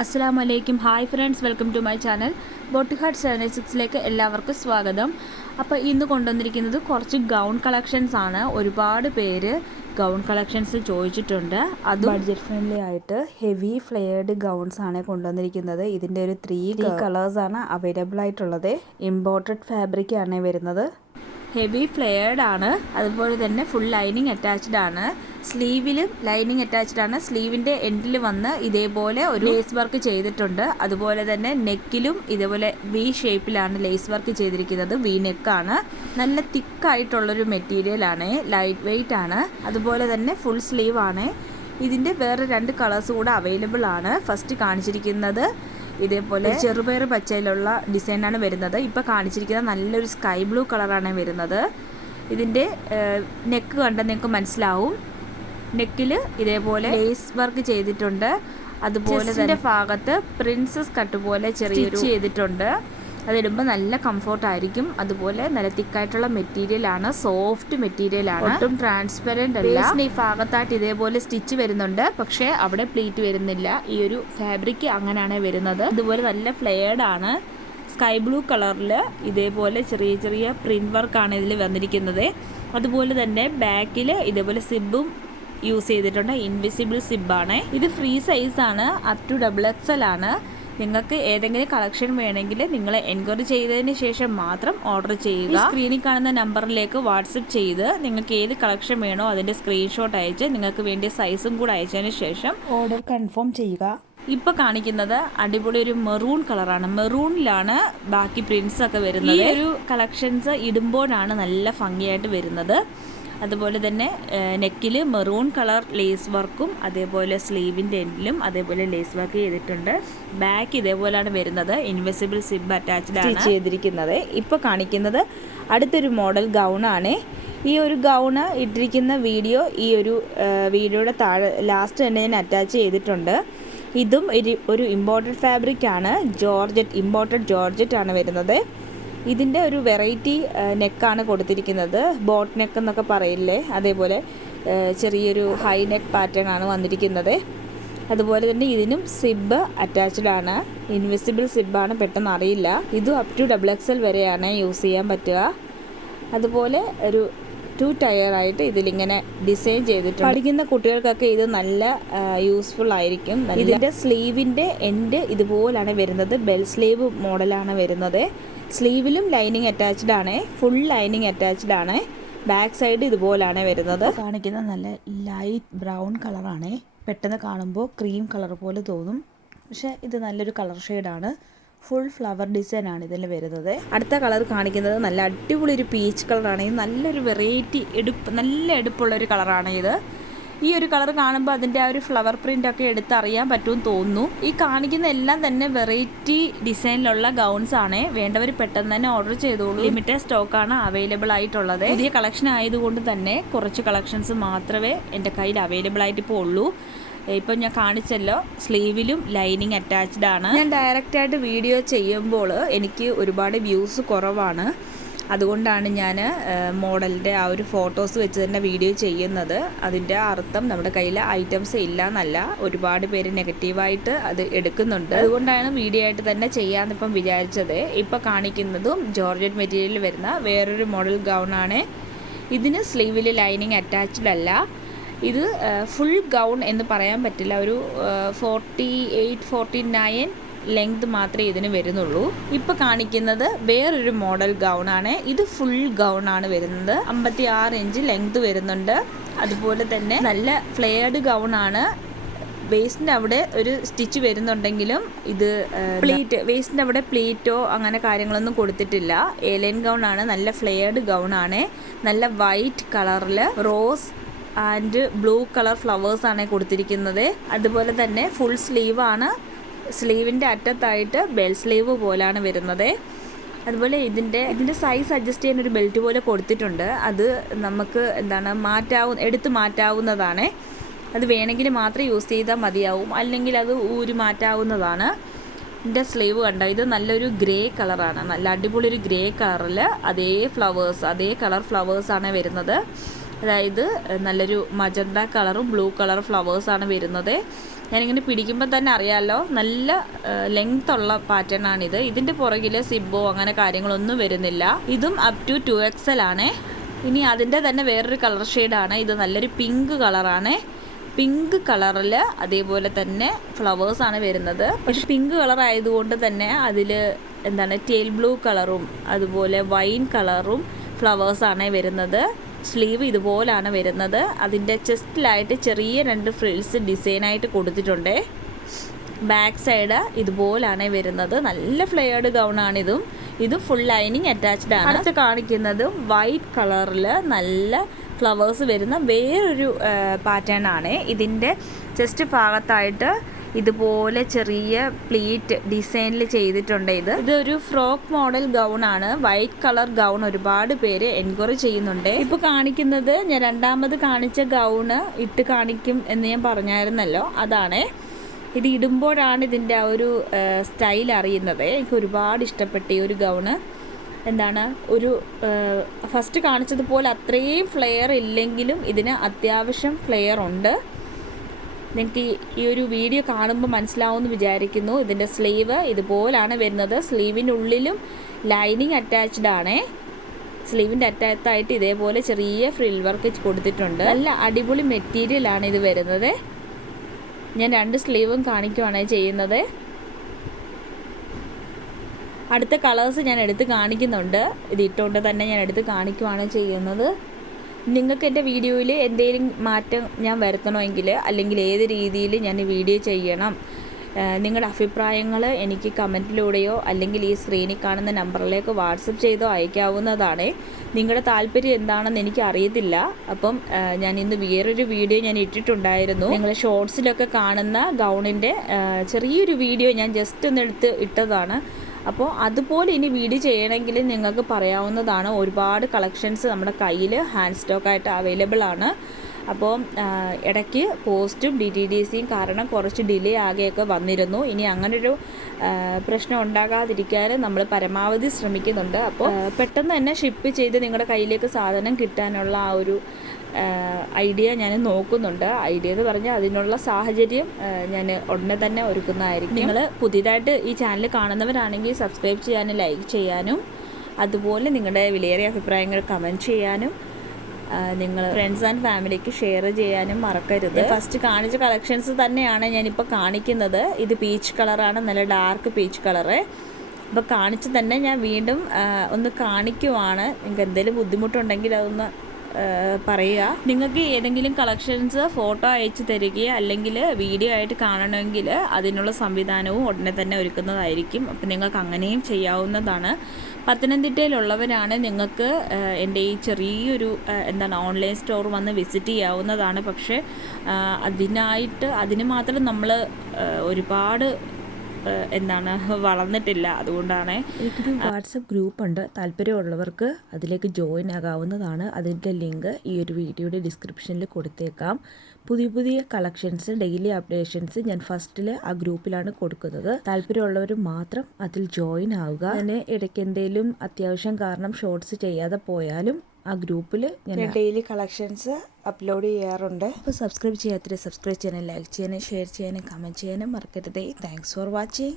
അസ്സലാമു അലൈക്കും. Hi friends, welcome to my channel ബോട്ടിഹാർട്ട് 76ലേക്ക് എല്ലാവർക്കും സ്വാഗതം. അപ്പോൾ ഇന്ന് കൊണ്ടുവന്നിരിക്കുന്നത് കുറച്ച് ഗൗൺ കളക്ഷൻസ് ആണ്. ഒരുപാട് പേര് ഗൗൺ കളക്ഷൻസ് ചോദിച്ചിട്ടുണ്ട്. അത് ബഡ്ജറ്റ് ഫ്രണ്ട്ലി ആയിട്ട് ഹെവി ഫ്ലെയർഡ് ഗൗൺസ് ആണ് കൊണ്ടുവന്നിരിക്കുന്നത്. ഇതിൻ്റെ ഒരു ത്രീ കളേഴ്സാണ് അവൈലബിൾ ആയിട്ടുള്ളത്. ഇമ്പോർട്ടഡ് ഫാബ്രിക് ആണ് വരുന്നത്. ഹെവി ഫ്ലെയർഡ് ആണ്, അതുപോലെ തന്നെ ഫുൾ ലൈനിങ് അറ്റാച്ച്ഡ് ആണ്. സ്ലീവിലും ലൈനിങ് അറ്റാച്ച്ഡ് ആണ്. സ്ലീവിൻ്റെ എൻഡിൽ വന്ന് ഇതേപോലെ ഒരു ലേസ് വർക്ക് ചെയ്തിട്ടുണ്ട്. അതുപോലെ തന്നെ നെക്കിലും ഇതേപോലെ വി ഷേപ്പിലാണ് ലേസ് വർക്ക് ചെയ്തിരിക്കുന്നത്. വി നെക്കാണ്. നല്ല തിക്കായിട്ടുള്ളൊരു മെറ്റീരിയലാണ്, ലൈറ്റ് വെയ്റ്റ് ആണ്. അതുപോലെ തന്നെ ഫുൾ സ്ലീവ് ആണ്. ഇതിൻ്റെ വേറെ 2 കളേഴ്സ് കൂടെ അവൈലബിൾ ആണ്. ഫസ്റ്റ് കാണിച്ചിരിക്കുന്നത് ഇതേപോലെ ചെറുപയർ പച്ചയിലുള്ള ഡിസൈനാണ് വരുന്നത്. ഇപ്പോൾ കാണിച്ചിരിക്കുന്നത് നല്ലൊരു സ്കൈ ബ്ലൂ കളറാണ് വരുന്നത്. ഇതിൻ്റെ നെക്ക് കണ്ടാൽ നിങ്ങൾക്ക് മനസ്സിലാവും. നെക്കിൽ ഇതേപോലെ ലേസ് വർക്ക് ചെയ്തിട്ടുണ്ട്. അതുപോലെ തന്നെ ഭാഗത്ത് പ്രിൻസസ് കട്ട് പോലെ ചെറിയൊരു ചെയ്തിട്ടുണ്ട്. അതിടുമ്പോൾ നല്ല കംഫോർട്ടായിരിക്കും. അതുപോലെ നല്ല തിക്കായിട്ടുള്ള മെറ്റീരിയലാണ്, സോഫ്റ്റ് മെറ്റീരിയലാണ്, ഒട്ടും ട്രാൻസ്പെറൻറ്റ് അല്ല. ഈ ഭാഗത്തായിട്ട് ഇതേപോലെ സ്റ്റിച്ച് വരുന്നുണ്ട്, പക്ഷേ അവിടെ പ്ലീറ്റ് വരുന്നില്ല. ഈ ഒരു ഫാബ്രിക് അങ്ങനെയാണ് വരുന്നത്. ഇതുപോലെ നല്ല ഫ്ലെയർഡ് ആണ്. സ്കൈ ബ്ലൂ കളറിൽ ഇതേപോലെ ചെറിയ ചെറിയ പ്രിൻറ്റ് വർക്കാണ് ഇതിൽ വന്നിരിക്കുന്നത്. അതുപോലെ തന്നെ ബാക്കിൽ ഇതേപോലെ സിബും യൂസ് ചെയ്തിട്ടുണ്ട്. ഇൻവിസിബിൾ സിബാണ്. ഇത് ഫ്രീ സൈസാണ്, അപ് ടു XXL ആണ്. നിങ്ങൾക്ക് ഏതെങ്കിലും കളക്ഷൻ വേണമെങ്കിൽ നിങ്ങൾ എൻക്വയറി ചെയ്തതിന് ശേഷം മാത്രം ഓർഡർ ചെയ്യുക. സ്ക്രീനിൽ കാണുന്ന നമ്പറിലേക്ക് വാട്സപ്പ് ചെയ്ത് നിങ്ങൾക്ക് ഏത് കളക്ഷൻ വേണോ അതിൻ്റെ സ്ക്രീൻഷോട്ട് അയച്ച് നിങ്ങൾക്ക് വേണ്ടിയ സൈസും കൂടെ അയച്ചതിന് ശേഷം ഓർഡർ കൺഫേം ചെയ്യുക. ഇപ്പോൾ കാണിക്കുന്നത് അടിപൊളി ഒരു മെറൂൺ കളറാണ്. മെറൂണിലാണ് ബാക്കി പ്രിൻസ് ഒക്കെ വരുന്നത്. ഈ ഒരു കളക്ഷൻസ് ഇടുമ്പോഴാണ് നല്ല ഭംഗിയായിട്ട് വരുന്നത്. അതുപോലെ തന്നെ നെക്കിൽ മെറൂൺ കളർ ലേസ് വർക്കും അതേപോലെ സ്ലീവിൻ്റെ എൻഡിലും അതേപോലെ ലേസ് വർക്ക് ചെയ്തിട്ടുണ്ട്. ബാക്ക് ഇതേപോലെയാണ് വരുന്നത്. ഇൻവിസിബിൾ സിബ് അറ്റാച്ച്ഡ് ആണ് ചെയ്തിരിക്കുന്നത്. ഇപ്പോൾ കാണിക്കുന്നത് അടുത്തൊരു മോഡൽ ഗൗണാണ്. ഈ ഒരു ഗൗണ് ഇട്ടിരിക്കുന്ന വീഡിയോ ഈ ഒരു വീഡിയോയുടെ താഴെ ലാസ്റ്റ് തന്നെ ഞാൻ അറ്റാച്ച് ചെയ്തിട്ടുണ്ട്. ഇതും ഒരു ഇമ്പോർട്ടഡ് ഫാബ്രിക് ആണ്. ഇമ്പോർട്ടഡ് ജോർജറ്റ് ആണ് വരുന്നത്. ഇതിൻ്റെ ഒരു വെറൈറ്റി നെക്കാണ് കൊടുത്തിരിക്കുന്നത്. ബോട്ട് നെക്ക് എന്നൊക്കെ പറയില്ലേ, അതേപോലെ ചെറിയൊരു ഹൈ നെക്ക് പാറ്റേൺ ആണ് വന്നിരിക്കുന്നത്. അതുപോലെ തന്നെ ഇതിനും സിബ് അറ്റാച്ച്ഡ് ആണ്. ഇൻവിസിബിൾ സിബാണ്, പെട്ടെന്ന് അറിയില്ല. ഇതും അപ് ടു XXL വരെയാണ് യൂസ് ചെയ്യാൻ പറ്റുക. അതുപോലെ ഒരു 2 ടയറായിട്ട് ഇതിലിങ്ങനെ ഡിസൈൻ ചെയ്തിട്ടുണ്ട്. പഠിക്കുന്ന കുട്ടികൾക്കൊക്കെ ഇത് നല്ല യൂസ്ഫുൾ ആയിരിക്കും. ഇതിൻ്റെ സ്ലീവിൻ്റെ എൻഡ് ഇതുപോലാണ് വരുന്നത്. ബെൽ സ്ലീവ് മോഡലാണ് വരുന്നത്. സ്ലീവിലും ലൈനിങ് അറ്റാച്ച്ഡ് ആണ്. ഫുൾ ലൈനിങ് അറ്റാച്ച്ഡ് ആണ്. ബാക്ക് സൈഡ് ഇതുപോലാണ് വരുന്നത്. കാണിക്കുന്നത് നല്ല ലൈറ്റ് ബ്രൗൺ കളറാണ്. പെട്ടെന്ന് കാണുമ്പോൾ ക്രീം കളർ പോലെ തോന്നും, പക്ഷേ ഇത് നല്ലൊരു കളർ ഷെയ്ഡാണ്. ഫുൾ ഫ്ലവർ ഡിസൈൻ ആണ് ഇതിൽ വരുന്നത്. അടുത്ത കളർ കാണിക്കുന്നത് നല്ല അടിപൊളി ഒരു പീച്ച് കളറാണ്. ഇത് നല്ലൊരു വെറൈറ്റി നല്ല എടുപ്പുള്ളൊരു കളറാണ് ഇത്. ഈ ഒരു കളർ കാണുമ്പോൾ അതിൻ്റെ ആ ഒരു ഫ്ലവർ പ്രിൻ്റ് ഒക്കെ എടുത്തറിയാൻ പറ്റുമെന്ന് തോന്നുന്നു. ഈ കാണിക്കുന്ന എല്ലാം തന്നെ വെറൈറ്റി ഡിസൈനിലുള്ള ഗൗൺസ് ആണ്. വേണ്ടവർ പെട്ടെന്ന് തന്നെ ഓർഡർ ചെയ്തോളൂ. ലിമിറ്റഡ് സ്റ്റോക്കാണ് അവൈലബിൾ ആയിട്ടുള്ളത്. പുതിയ കളക്ഷൻ ആയതുകൊണ്ട് തന്നെ കുറച്ച് കളക്ഷൻസ് മാത്രമേ എൻ്റെ കയ്യിൽ അവൈലബിൾ ആയിട്ട് ഇപ്പോൾ ഉള്ളൂ. ഇപ്പം ഞാൻ കാണിച്ചല്ലോ, സ്ലീവിലും ലൈനിങ് അറ്റാച്ച്ഡ് ആണ്. ഞാൻ ഡയറക്റ്റായിട്ട് വീഡിയോ ചെയ്യുമ്പോൾ എനിക്ക് ഒരുപാട് വ്യൂസ് കുറവാണ്. അതുകൊണ്ടാണ് ഞാൻ മോഡലിൻ്റെ ആ ഒരു ഫോട്ടോസ് വെച്ച് തന്നെ വീഡിയോ ചെയ്യുന്നത്. അതിൻ്റെ അർത്ഥം നമ്മുടെ കയ്യിൽ ഐറ്റംസ് ഇല്ല എന്നല്ല. ഒരുപാട് പേര് നെഗറ്റീവായിട്ട് അത് എടുക്കുന്നുണ്ട്. അതുകൊണ്ടാണ് വീഡിയോ ആയിട്ട് തന്നെ ചെയ്യാമെന്നിപ്പം വിചാരിച്ചത്. ഇപ്പോൾ കാണിക്കുന്നതും ജോർജറ്റ് മെറ്റീരിയൽ വരുന്ന വേറൊരു മോഡൽ ഗൗണാണ്. ഇതിന് സ്ലീവിൽ ലൈനിങ് അറ്റാച്ച്ഡ് അല്ല. ഇത് ഫുൾ ഗൗൺ എന്ന് പറയാൻ പറ്റില്ല. ഒരു 48-49 ലെങ്ത് മാത്രമേ ഇതിന് വരുന്നുള്ളൂ. ഇപ്പോൾ കാണിക്കുന്നത് വേറൊരു മോഡൽ ഗൗണാണ്. ഇത് ഫുൾ ഗൗണാണ് വരുന്നത്. 56 ഇഞ്ച് ലെങ്ത് വരുന്നുണ്ട്. അതുപോലെ തന്നെ നല്ല ഫ്ലെയർഡ് ഗൗണാണ്. വേസ്റ്റിൻ്റെ അവിടെ ഒരു സ്റ്റിച്ച് വരുന്നുണ്ടെങ്കിലും ഇത് വേസ്റ്റിൻ്റെ അവിടെ പ്ലീറ്റോ അങ്ങനെ കാര്യങ്ങളൊന്നും കൊടുത്തിട്ടില്ല. ഏലൈൻ ഗൗണാണ്. നല്ല ഫ്ലെയർഡ് ഗൗണാണ്. നല്ല വൈറ്റ് കളറിൽ റോസ് ആൻഡ് ബ്ലൂ കളർ ഫ്ലവേഴ്സാണ് കൊടുത്തിരിക്കുന്നത്. അതുപോലെ തന്നെ ഫുൾ സ്ലീവാണ്. സ്ലീവിൻ്റെ അറ്റത്തായിട്ട് ബെൽ സ്ലീവ് പോലാണ് വരുന്നത്. അതുപോലെ ഇതിൻ്റെ സൈസ് അഡ്ജസ്റ്റ് ചെയ്യാൻ ഒരു ബെൽറ്റ് പോലെ കൊടുത്തിട്ടുണ്ട്. അത് നമുക്ക് എടുത്ത് മാറ്റാവുന്നതാണ്. അത് വേണമെങ്കിൽ മാത്രം യൂസ് ചെയ്താൽ മതിയാവും, അല്ലെങ്കിൽ അത് ഊരി മാറ്റാവുന്നതാണ്. ഇതിൻ്റെ സ്ലീവ് കണ്ടോ, ഇത് നല്ലൊരു ഗ്രേ കളറാണ്. നല്ല അടിപൊളി ഒരു ഗ്രേ കളറിൽ അതേ കളർ ഫ്ലവേഴ്സാണ് വരുന്നത്. അതായത് നല്ലൊരു മജന്ത കളറും ബ്ലൂ കളർ ഫ്ലവേഴ്സാണ് വരുന്നത്. ഞാനിങ്ങനെ പിടിക്കുമ്പോൾ തന്നെ അറിയാമല്ലോ, നല്ല ലെങ്ത് ഉള്ള പാറ്റേൺ ആണിത്. ഇതിൻ്റെ പുറകിൽ സിബോ അങ്ങനെ കാര്യങ്ങളൊന്നും വരുന്നില്ല. ഇതും അപ് ടു 2XL ആണ്. ഇനി അതിൻ്റെ തന്നെ വേറൊരു കളർ ഷെയ്ഡാണ് ഇത്. നല്ലൊരു പിങ്ക് കളറാണ്. പിങ്ക് കളറിൽ അതേപോലെ തന്നെ ഫ്ലവേഴ്സാണ് വരുന്നത്. പക്ഷെ പിങ്ക് കളർ ആയതുകൊണ്ട് തന്നെ അതിൽ ടെയിൽ ബ്ലൂ കളറും അതുപോലെ വൈൻ കളറും ഫ്ലവേഴ്സാണ് വരുന്നത്. സ്ലീവ് ഇതുപോലാണ് വരുന്നത്. അതിൻ്റെ ചെസ്റ്റിലായിട്ട് ചെറിയ 2 ഫ്രിൽസ് ഡിസൈനായിട്ട് കൊടുത്തിട്ടുണ്ട്. ബാക്ക് സൈഡ് ഇതുപോലാണ് വരുന്നത്. നല്ല ഫ്ലെയർഡ് ഗൗണാണിതും. ഇതും ഫുൾ ലൈനിങ് അറ്റാച്ച്ഡ് ആണ്. അടുത്ത് കാണിക്കുന്നത് വൈറ്റ് കളറിൽ നല്ല ഫ്ലവേഴ്സ് വരുന്ന വേറൊരു പാറ്റേൺ ആണ്. ഇതിൻ്റെ ചെസ്റ്റ് ഭാഗത്തായിട്ട് ഇതുപോലെ ചെറിയ പ്ലീറ്റ് ഡിസൈനിൽ ചെയ്തിട്ടുണ്ട്. ഇതൊരു ഫ്രോക്ക് മോഡൽ ഗൗൺ ആണ്. വൈറ്റ് കളർ ഗൗൺ ഒരുപാട് പേര് എൻക്വയറി ചെയ്യുന്നുണ്ട്. ഇപ്പോൾ കാണിക്കുന്നത് ഞാൻ രണ്ടാമത് കാണിച്ച ഗൗണ് ഇട്ട് കാണിക്കും എന്ന് ഞാൻ പറഞ്ഞായിരുന്നല്ലോ, അതാണ്. ഇത് ഇടുമ്പോഴാണ് ഇതിൻ്റെ ആ ഒരു സ്റ്റൈൽ അറിയുന്നത്. എനിക്ക് ഒരുപാട് ഇഷ്ടപ്പെട്ട ഈ ഒരു ഗൗണ്. ഒരു ഫസ്റ്റ് കാണിച്ചതുപോലെ അത്രയും ഫ്ലെയർ ഇല്ലെങ്കിലും ഇതിന് അത്യാവശ്യം ഫ്ലെയർ ഉണ്ട്. നിങ്ങൾക്ക് ഈ ഒരു വീഡിയോ കാണുമ്പോൾ മനസ്സിലാവുമെന്ന് വിചാരിക്കുന്നു. ഇതിൻ്റെ സ്ലീവ് ഇതുപോലാണ് വരുന്നത്. സ്ലീവിൻ്റെ ഉള്ളിലും ലൈനിങ് അറ്റാച്ച്ഡ് ആണ്. സ്ലീവിൻ്റെ അറ്റാത്തായിട്ട് ഇതേപോലെ ചെറിയ ഫ്രിൽ വർക്ക് കൊടുത്തിട്ടുണ്ട്. നല്ല അടിപൊളി മെറ്റീരിയലാണ് ഇത് വരുന്നത്. ഞാൻ 2 സ്ലീവും കാണിക്കുകയാണ് ചെയ്യുന്നത്. അടുത്ത കളേഴ്സ് ഞാൻ എടുത്ത് കാണിക്കുന്നുണ്ട്. ഇത് ഇട്ടുകൊണ്ട് തന്നെ ഞാൻ എടുത്ത് കാണിക്കുകയാണ് ചെയ്യുന്നത്. നിങ്ങൾക്ക് എൻ്റെ വീഡിയോയിൽ എന്തെങ്കിലും മാറ്റം ഞാൻ വരുത്തണമെങ്കിൽ, അല്ലെങ്കിൽ ഏത് രീതിയിൽ ഞാൻ ഈ വീഡിയോ ചെയ്യണം, നിങ്ങളുടെ അഭിപ്രായങ്ങൾ എനിക്ക് കമൻറ്റിലൂടെയോ അല്ലെങ്കിൽ ഈ സ്ക്രീനിൽ കാണുന്ന നമ്പറിലേക്ക് വാട്സപ്പ് ചെയ്തോ അയക്കാവുന്നതാണ്. നിങ്ങളുടെ താല്പര്യം എന്താണെന്ന് എനിക്ക് അറിയത്തില്ല. അപ്പം ഞാൻ ഇന്ന് വേറൊരു വീഡിയോ ഞാൻ ഇട്ടിട്ടുണ്ടായിരുന്നു. നിങ്ങൾ ഷോർട്സിലൊക്കെ കാണുന്ന ഗൗണിൻ്റെ ചെറിയൊരു വീഡിയോ ഞാൻ ജസ്റ്റ് ഒന്ന് എടുത്ത് ഇട്ടതാണ്. അപ്പോൾ അതുപോലെ ഇനി വീഡിയോ ചെയ്യണമെങ്കിൽ നിങ്ങൾക്ക് പറയാവുന്നതാണ്. ഒരുപാട് കളക്ഷൻസ് നമ്മുടെ കയ്യിൽ ഹാൻഡ് സ്റ്റോക്കായിട്ട് അവൈലബിൾ ആണ്. അപ്പോൾ ഇടയ്ക്ക് പോസ്റ്റും DTDCയും കാരണം കുറച്ച് ഡിലേ ആകെയൊക്കെ വന്നിരുന്നു. ഇനി അങ്ങനൊരു പ്രശ്നം ഉണ്ടാകാതിരിക്കാൻ നമ്മൾ പരമാവധി ശ്രമിക്കുന്നുണ്ട്. അപ്പോൾ പെട്ടെന്ന് തന്നെ ഷിപ്പ് ചെയ്ത് നിങ്ങളുടെ കയ്യിലേക്ക് സാധനം കിട്ടാനുള്ള ആ ഒരു ഐഡിയ ഞാൻ നോക്കുന്നുണ്ട്. ഐഡിയ എന്ന് പറഞ്ഞാൽ അതിനുള്ള സാഹചര്യം ഞാൻ ഉടനെ തന്നെ ഒരുക്കുന്നതായിരിക്കും. നിങ്ങൾ പുതിയതായിട്ട് ഈ ചാനൽ കാണുന്നവരാണെങ്കിൽ സബ്സ്ക്രൈബ് ചെയ്യാനും ലൈക്ക് ചെയ്യാനും അതുപോലെ നിങ്ങളുടെ വിലയേറിയ അഭിപ്രായങ്ങൾ കമൻറ്റ് ചെയ്യാനും നിങ്ങൾ ഫ്രണ്ട്സ് ആൻഡ് ഫാമിലിക്ക് ഷെയർ ചെയ്യാനും മറക്കരുത്. ഫസ്റ്റ് കാണിച്ച കളക്ഷൻസ് തന്നെയാണ് ഞാനിപ്പോൾ കാണിക്കുന്നത്. ഇത് പീച്ച് കളറാണ്, നല്ല ഡാർക്ക് പീച്ച് കളറ്. അപ്പോൾ കാണിച്ച് തന്നെ ഞാൻ വീണ്ടും ഒന്ന് കാണിക്കുവാണ്. നിങ്ങൾക്ക് എന്തെങ്കിലും ബുദ്ധിമുട്ടുണ്ടെങ്കിൽ അതൊന്ന് പറയുക. നിങ്ങൾക്ക് ഏതെങ്കിലും കളക്ഷൻസ് ഫോട്ടോ അയച്ചു തരികയോ അല്ലെങ്കിൽ വീഡിയോ ആയിട്ട് കാണണമെങ്കിൽ അതിനുള്ള സംവിധാനവും ഉടനെ തന്നെ ഒരുക്കുന്നതായിരിക്കും. അപ്പോൾ നിങ്ങൾക്ക് അങ്ങനെയും ചെയ്യാവുന്നതാണ്. പത്തനംതിട്ടയിലുള്ളവരാണ് നിങ്ങൾക്ക് എൻ്റെ ഈ ചെറിയൊരു ഓൺലൈൻ സ്റ്റോർ വന്ന് വിസിറ്റ് ചെയ്യാവുന്നതാണ്. പക്ഷേ അതിന് മാത്രം നമ്മൾ ഒരുപാട് വളർന്നിട്ടില്ല. അതുകൊണ്ടാണ്. എനിക്കൊരു വാട്സപ്പ് ഗ്രൂപ്പുണ്ട്. താല്പര്യമുള്ളവർക്ക് അതിലേക്ക് ജോയിൻ ആകാവുന്നതാണ്. അതിൻ്റെ ലിങ്ക് ഈ ഒരു വീഡിയോയുടെ ഡിസ്ക്രിപ്ഷനിൽ കൊടുത്തേക്കാം. പുതിയ കളക്ഷൻസ്, ഡെയിലി അപ്ഡേഷൻസ് ഞാൻ ഫസ്റ്റിൽ ആ ഗ്രൂപ്പിലാണ് കൊടുക്കുന്നത്. താല്പര്യമുള്ളവർ മാത്രം അതിൽ ജോയിൻ ആവുക. ഞാൻ ഇടയ്ക്ക് എന്തെങ്കിലും അത്യാവശ്യം കാരണം ഷോർട്സ് ചെയ്യാതെ പോയാലും ആ ഗ്രൂപ്പിൽ ഞാൻ ഡെയിലി കളക്ഷൻസ് അപ്ലോഡ് ചെയ്യാറുണ്ട്. അപ്പോൾ സബ്സ്ക്രൈബ് ചെയ്യാത്തവരെ സബ്സ്ക്രൈബ് ചെയ്യാനും ലൈക്ക് ചെയ്യാനും ഷെയർ ചെയ്യാനും കമൻറ്റ് ചെയ്യാനും മറക്കരുതേ. Thanks for watching.